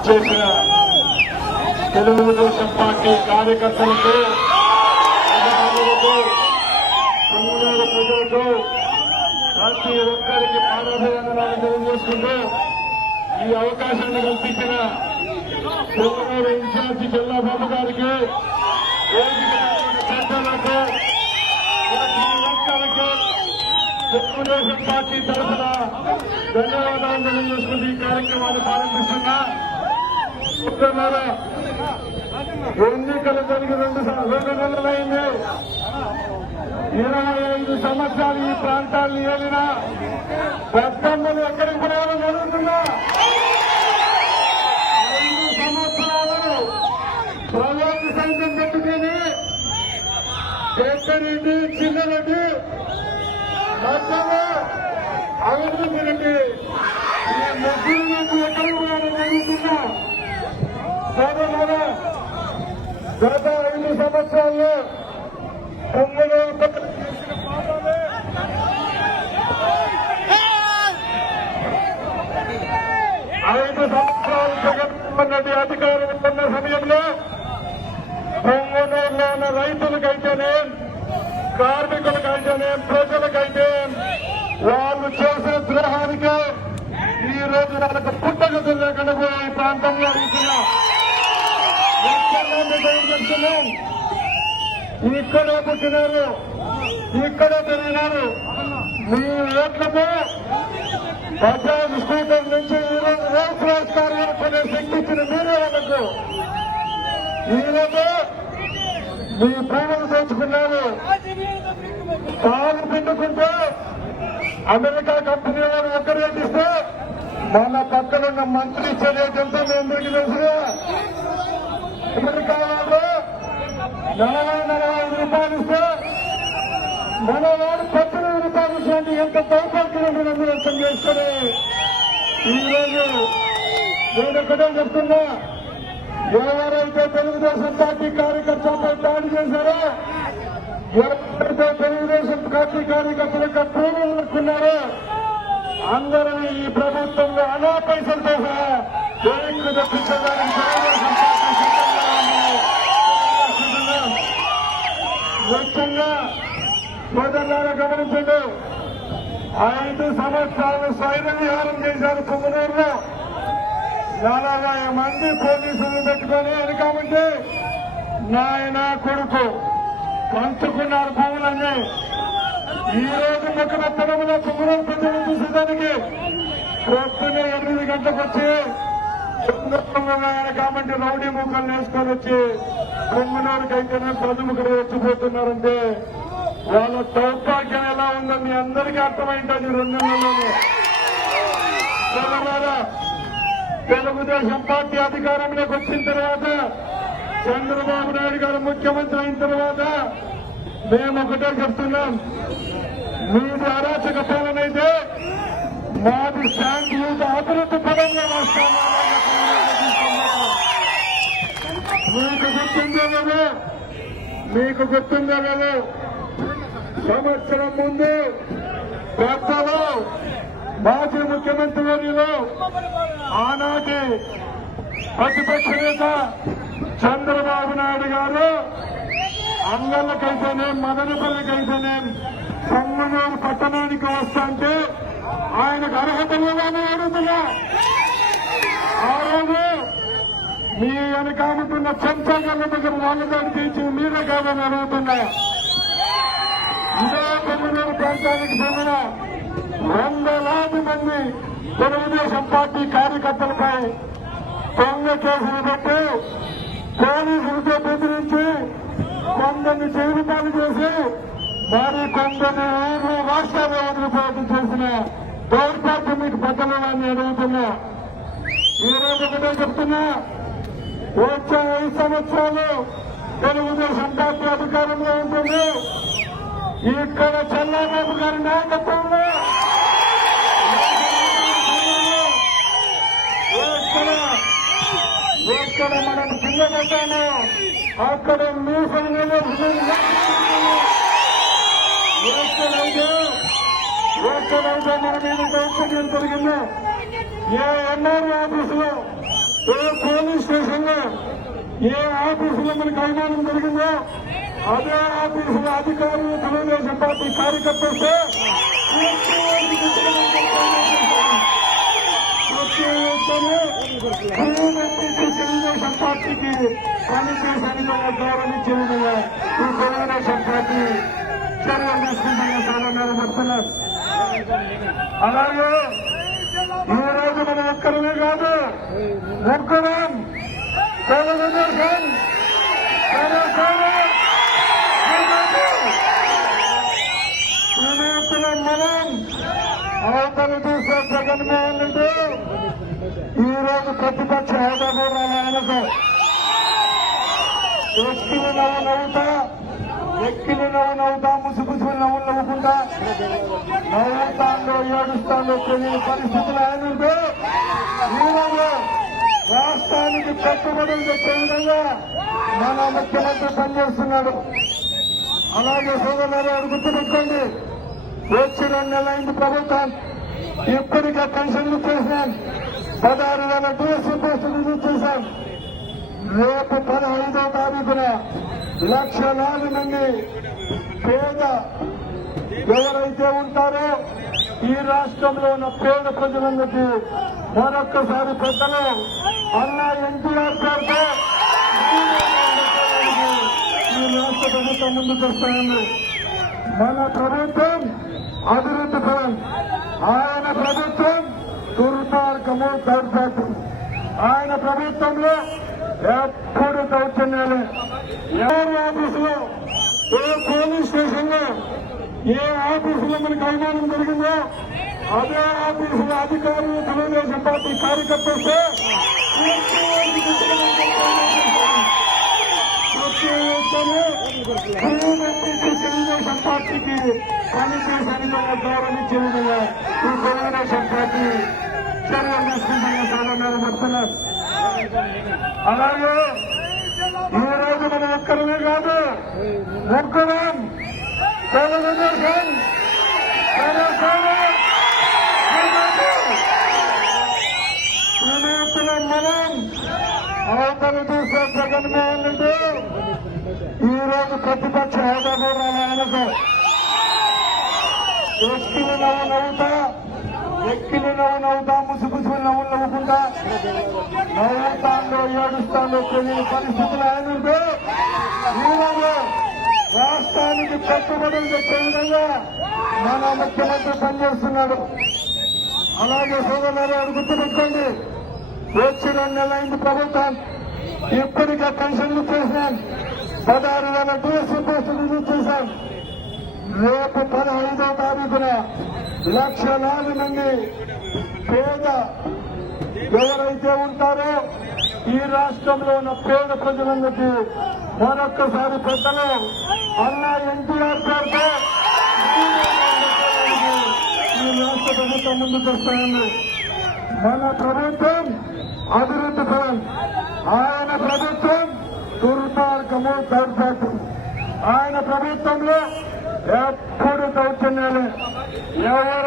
ఇచ్చేసిన తెలుగుదేశం పార్టీ కార్యకర్తలకు తమిళనాడు ప్రజలకు ప్రతి ఒక్కరికి పాదాభివందనాలు తెలియజేసుకుంటూ ఈ అవకాశాన్ని కల్పించిన తెలుగునాడు ఇన్ఛార్జి జిల్లా బాబు గారికి పెద్దలకు ప్రతి ఒక్కరికి తెలుగుదేశం పార్టీ తరఫున ధన్యవాదాలు తెలియజేసుకుంటూ ఈ కార్యక్రమాన్ని ప్రారంభిస్తున్నా. ఎన్నికలు జరిగి 2 నెలలైంది. 25 సంవత్సరాలు ఈ ప్రాంతాన్ని ఏలిన పెద్దమ్మలు ఎక్కడికి పోవాలో జరుగుతున్నా 5 సంవత్సరాలు ప్రజలకు సైన్యం పెట్టుకుని పెద్దరెడ్డి చిన్నరెడ్డి మధ్యలో అభివృద్ధి రెడ్డి ఈ ముగ్గురు నుంచి ఎక్కడికి పోవాలో జరుగుతున్నా. గత 5 సంవత్సరాల్లో 5 సంవత్సరాలు జగన్మోహన్ రెడ్డి అధికారం ఉన్న సమయంలో పొంగనూరులో ఉన్న రైతులకైతేనే కార్మికులకైతేనే ప్రజలకైతే వాళ్ళు చేసిన ద్రోహానికి ఈ రోజు వాళ్ళకు పుట్టగతులు లేకుండా ఈ ప్రాంతంలో అడుగుతున్నా. ఇక్కడే పుట్టినారు, ఇక్కడే పెరిగినారు. మీ ఓట్లతో బజాజ్ స్కూటర్ నుంచి ఈరోజు రోల్స్ రాయిస్ కారు కొనే శక్తి ఇచ్చిన మీరే వాళ్ళకు. ఈరోజు మీ ప్రాణాలు తెచ్చుకున్నారు. పాలు పిండుకుంటే అమెరికా కంపెనీ వారు ఒక్క రేటు ఇస్తే మన పక్కనున్న మంత్రి ఇచ్చే రేటు ఎంత మీ అందరికీ తెలుసుగా. అమెరికా వాళ్ళు 40-45 రూపాయలు ఇస్తే మన వాడు 18 రూపాయలు ఇచ్చేది ఎంత దౌర్భాగ్యం అందరూ అర్థం చేసుకుని ఈరోజు నేను ఒకటే చెప్తున్నా. ఎవరైతే తెలుగుదేశం పార్టీ కార్యకర్తలపై దాడి చేశారో, ఎవరైతే తెలుగుదేశం పార్టీ కార్యకర్తలకు పూర్వం అనుకున్నారో అందరినీ ఈ ప్రభుత్వంలో అనా పైసలతో సహా జైలుకు తప్పించడానికి తెలుగుదేశం పార్టీ ముఖ్యంగా సోదరులారా గమనించండి. 5 సంవత్సరాలు స్వైర విహారం చేశారు పొంగనూరులో. 40 మంది పోలీసులు పెట్టుకొని వెనకామంటే నాయన కొడుకు పంచుకున్నారు భూములన్నీ. ఈ రోజు ముఖరత్తనంలో పొంగనూరు ప్రజలు చూసేదానికి పొద్దున్నే 8 గంటలకు వచ్చి కాబట్టి రౌడీ ముఖాలు వేసుకొని వచ్చి పొంగనూరుకైతేనే ప్రజముఖులు వచ్చిపోతున్నారంటే వాళ్ళ దౌర్భాగ్యం ఎలా ఉందో మీ అందరికీ అర్థమైంటుంది. 2 నెలల్లోనే తెలుగుదేశం పార్టీ అధికారంలోకి వచ్చిన తర్వాత, చంద్రబాబు నాయుడు గారు ముఖ్యమంత్రి అయిన తర్వాత మేము ఒకటే చెప్తున్నాం. మీది అరాచక పాలన అయితే మాది శాంతియుత అభివృద్ధి పరంగా వస్తాము. మీకు గుర్తుందో లేదో సంవత్సరం ముందు పెద్దలు మాజీ ముఖ్యమంత్రి వర్యులు ఆనాటి ప్రతిపక్ష నేత చంద్రబాబు నాయుడు గారు అంగళ్ళకైతేనే మదనపల్లికైతేనే పొంగనూరు పట్టణానికి వస్తాంటే ఆయనకు అర్హత లేదని అడుగుతున్నా. ఆ రోజు మీ వెనకాముతున్న చెంచాగల్ల దగ్గర వాళ్ళ దానికి ఇచ్చి మీరే కాదని అడుగుతున్నా. ఇదే పొంగనూరు ప్రాంతానికి చెందిన 100,000 మంది తెలుగుదేశం పార్టీ కార్యకర్తలపై దొంగ కేసులు పెట్టి పోలీసులతో బెదిరించి కొందరిని చేరుపాలు చేసి మరి కొందరిని ఊరు రాష్ట్రాలు వదిలిపోవడం చేసిన దౌర్భాగ్యం మీకు బద్దలని అడుగుతున్నా. ఈ రోజు ఒకటే చెప్తున్నా. వచ్చే 5 సంవత్సరాలు తెలుగుదేశం పార్టీ అధికారంలో ఉంటుంది. ఇక్కడ చంద్రబాబు గారి నాయకత్వంలో ఎక్కడ మనం కింద పెట్టామో అక్కడ మీసంలో ఎక్కడైతే మన మీద దౌర్జన్యం జరిగిందో, ఏ ఎన్ఆర్ఓ ఆఫీసులో ఏ పోలీస్ స్టేషన్ లో ఏ ఆఫీసులో మనకు అవమానం జరిగిందో అదే ఆఫీసులో అధికారులు తెలుగుదేశం పార్టీ కార్యకర్తలతో తెలుగుదేశం పార్టీకి పనిచేసని గౌరవించే విధంగా ఈ తెలుగుదేశం పార్టీ చర్యలు తీసుకుంటున్న సాధారణ చెప్తున్నారు. అలాగే ఈ రోజు మనం ఒక్కరమే కాదు, ముగ్గురం తెలుగుదేశం మనం అవతల చూసే జగన్మోహన్ రెడ్డి ఈ రోజు ప్రతిపక్ష హోదా కూడా ఆయనకు ఎక్కిలి నవ్వుతా ముసుగుసులు నవ్వుకుంటా నవ్వుతాందో ఏడుస్తాందో తెలియని పరిస్థితులు ఆయనంటే ఈరోజు రాష్ట్రానికి పెట్టుబడులు తెచ్చే విధంగా మన ముఖ్యమంత్రి పనిచేస్తున్నాడు. అలాగే సోదరులారు గుర్తుపెట్టుకోండి, వచ్చి 2 నెలలైంది ప్రభుత్వం, ఇప్పటికే పెన్షన్లు చేశాం, 16,000 డిఎస్సీ పోస్టులు రిలీజ్ చేశాం. రేపు 15వ తారీఖున లక్షలాది మంది పేద ఎవరైతే ఉంటారో ఈ రాష్ట్రంలో ఉన్న పేద ప్రజలందరికీ మరొక్కసారి పెద్దలు అన్నా ఎన్టీఆర్ గారితో ఈ రాష్ట్ర ప్రభుత్వం ముందుకు వస్తాయని. మన ప్రభుత్వం అభివృద్ధి పరం, ఆయన ప్రభుత్వం దుర్మార్గము దౌర్జాటు. ఆయన ప్రభుత్వంలో ఎప్పుడు దౌర్జన్యాలే. ఎవరి ఆఫీసులో ఏ పోలీస్ స్టేషన్ లో ఏ ఆఫీసులో మనకు అవమానం జరిగిందో అదే ఆఫీసులో అధికారులు తెలుగుదేశం పార్టీ కార్యకర్తలతో తెలుగుదేశం పార్టీకి పనిచేసని గౌరవించే విధంగా ఈ తెలుగుదేశం పార్టీ చర్యలు తీసుకుంటున్న సాధారణ చెప్తున్నారు. అలాగే ఈ రోజు మనం ఒక్కరమే కాదు, ముగ్గురం తెలుగుదేశం మనం అవతల చూసే జగన్మోహన్ రెడ్డి ఈ రోజు ప్రతిపక్ష హోదా కూడా ఆయనకు ఎక్కిలి నవ్వుతా ముసుగుసులు నవ్వుకుంటా నవ్వుతాందో ఏడుస్తాందో తెలియని పరిస్థితులు ఆయనంటే ఈరోజు రాష్ట్రానికి పెట్టుబడులు తెచ్చే విధంగా మన ముఖ్యమంత్రి పనిచేస్తున్నాడు. అలాగే సోదరులారు గుర్తుపెట్టుకోండి, వచ్చి 2 నెలలైంది ప్రభుత్వం, ఇప్పటికే పెన్షన్లు చేశాం, 16,000 డిఎస్సీ పోస్టులు రిలీజ్ చేశాం. రేపు 15వ తారీఖున లక్షలాది మంది పేద ఎవరైతే ఉంటారో ఈ రాష్ట్రంలో ఉన్న పేద ప్రజలందరికీ మరొక్కసారి పెద్దలు అన్నా ఎన్టీఆర్ గారితో ఈ రాష్ట్ర ప్రభుత్వం ముందుకు వస్తాయని. మన ప్రభుత్వం అభివృద్ధి పరం, ఆయన ప్రభుత్వం దుర్మార్గము దౌర్జాటు. ఆయన ప్రభుత్వంలో ఎప్పుడు దౌర్జన్యాలే. ఎవరి